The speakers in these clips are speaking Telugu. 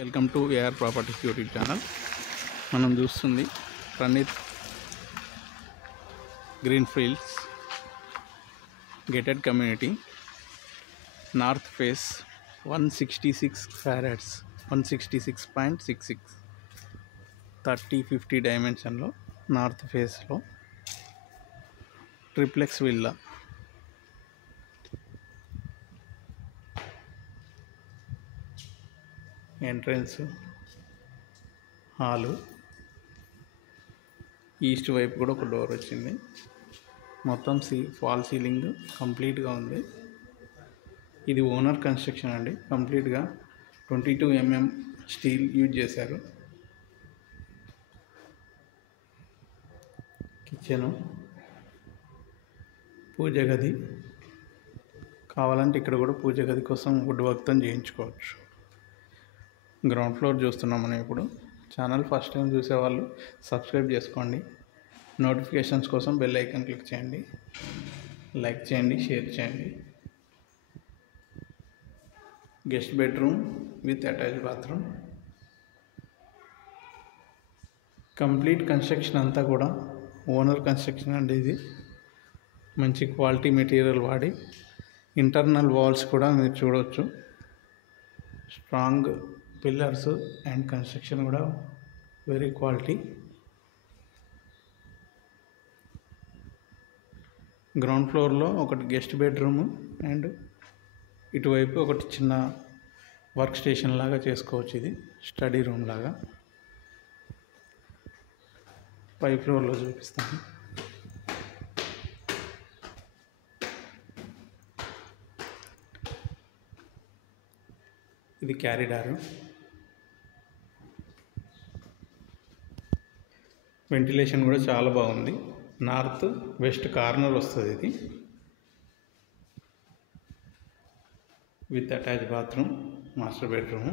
Welcome to AR properties YouTube channel. మనం చూస్తుంది Praneeth green fields gated community, north face 166 yards 166.66 30-50 డైమెన్షన్లో నార్త్ ఫేస్లో triplex villa. Entrance hall, east వైపు కూడా ఒక డోర్ వచ్చింది. మొత్తం ఫాల్ సీలింగ్ కంప్లీట్గా ఉంది. ఇది ఓనర్ కన్స్ట్రక్షన్ అండి. కంప్లీట్గా 22 mm స్టీల్ యూజ్ చేశారు. కిచెను, పూజ గది కావాలంటే ఇక్కడ కూడా పూజ గది కోసం వుడ్ వర్క్తో చేయించుకోవచ్చు. గ్రౌండ్ ఫ్లోర్ చూస్తున్నాం మనం ఇప్పుడు. ఛానల్ ఫస్ట్ టైం చూసేవాళ్ళు సబ్స్క్రైబ్ చేసుకోండి. నోటిఫికేషన్స్ కోసం బెల్ ఐకాన్ క్లిక్ చేయండి. లైక్ చేయండి, షేర్ చేయండి. Guest bedroom with attach bathroom. Complete construction అంతా కూడా ఓనర్ కన్స్ట్రక్షన్ అండి. ఇది మంచి క్వాలిటీ మెటీరియల్ వాడి ఇంటర్నల్ వాల్స్ కూడా మీరు చూడవచ్చు. స్ట్రాంగ్ పిల్లర్స్ అండ్ కన్స్ట్రక్షన్ కూడా వెరీ క్వాలిటీ. గ్రౌండ్ ఫ్లోర్లో ఒకటి గెస్ట్ బెడ్రూమ్ అండ్ ఇటువైపు ఒకటి చిన్న వర్క్ స్టేషన్ లాగా చేసుకోవచ్చు. ఇది స్టడీ రూమ్ లాగా. పై ఫ్లోర్లో చూపిస్తాను. ఇది క్యారిడారు. వెంటిలేషన్ కూడా చాలా బాగుంది. నార్త్ వెస్ట్ కార్నర్ వస్తుంది ఇది. With attach bathroom, master bedroom.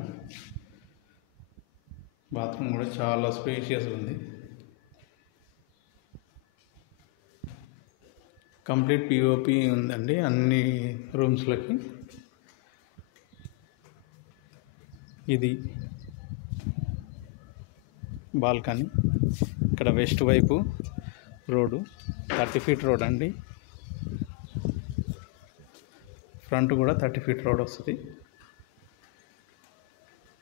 Bathroom కూడా చాలా స్పేషియస్ ఉంది. కంప్లీట్ పిఓపి ఉందండి అన్ని రూమ్స్లకి. ఇది బాల్కనీ. ఇక్కడ వెస్ట్ వైపు రోడ్డు 30 feet రోడ్ అండి. ఫ్రంట్ కూడా 30 feet రోడ్ వస్తుంది.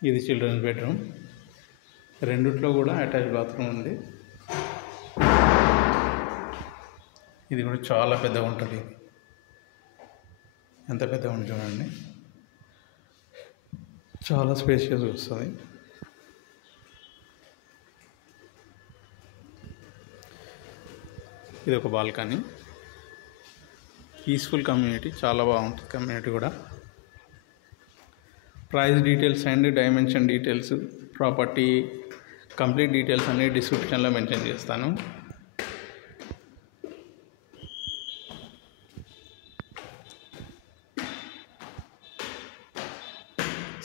ఇది చిల్డ్రన్స్ బెడ్రూమ్. రెండిట్లో కూడా అటాచ్ బాత్రూమ్ ఉంది. ఇది కూడా చాలా పెద్దగా ఉంటుంది. ఎంత పెద్దగా ఉంటుంది చూడండి. చాలా స్పేషియస్ వస్తుంది. ఇది ఒక బాల్కనీ. పీస్ఫుల్ కమ్యూనిటీ, చాలా బాగుంటుంది కమ్యూనిటీ కూడా. Price details and dimension details, property complete details అన్ని డిస్క్రిప్షన్లో మెన్షన్ చేస్తాను.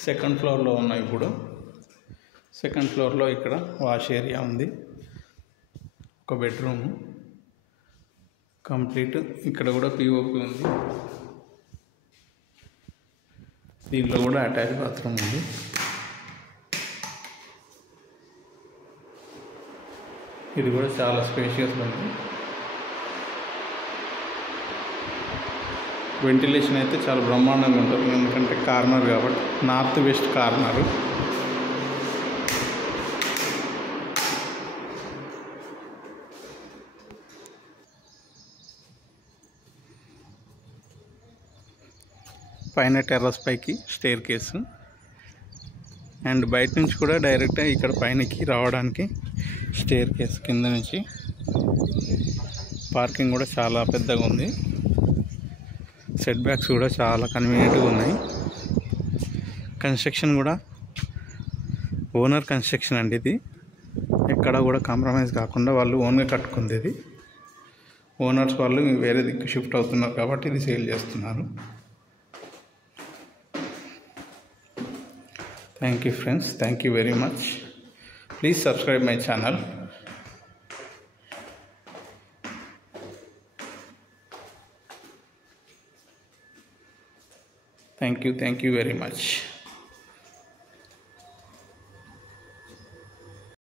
సెకండ్ ఫ్లోర్లో ఉన్నాయి ఇప్పుడు. సెకండ్ ఫ్లోర్లో ఇక్కడ వాష్ ఏరియా ఉంది, ఒక బెడ్రూమ్ కంప్లీట్. ఇక్కడ కూడా పిఓపి ఉంది. దీంట్లో కూడా అటాచ్ బాత్రూమ్ ఉంది. ఇది కూడా చాలా స్పేషియస్ ఉంది. వెంటిలేషన్ అయితే చాలా బ్రహ్మాండంగా ఉంటుంది, ఎందుకంటే కార్నర్ కాబట్టి. North west corner. పైన టెర్రస్ పైకి స్టేర్ కేసు అండ్ బయట నుంచి కూడా డైరెక్ట్గా ఇక్కడ పైనకి రావడానికి స్టేర్ కేసు. కింద నుంచి పార్కింగ్ కూడా చాలా పెద్దగా ఉంది. సెట్ బ్యాక్స్ కూడా చాలా కన్వీనియంట్గా ఉన్నాయి. కన్స్ట్రక్షన్ కూడా ఓనర్ కన్స్ట్రక్షన్ అండి. ఇది ఎక్కడ కూడా కాంప్రమైజ్ కాకుండా వాళ్ళు ఓన్గా కట్టుకుంది. ఇది ఓనర్స్ వాళ్ళు వేరే దిక్కు షిఫ్ట్ అవుతున్నారు కాబట్టి ఇది సేల్ చేస్తున్నారు. Thank you friends, thank you very much. Please subscribe my channel. Thank you very much.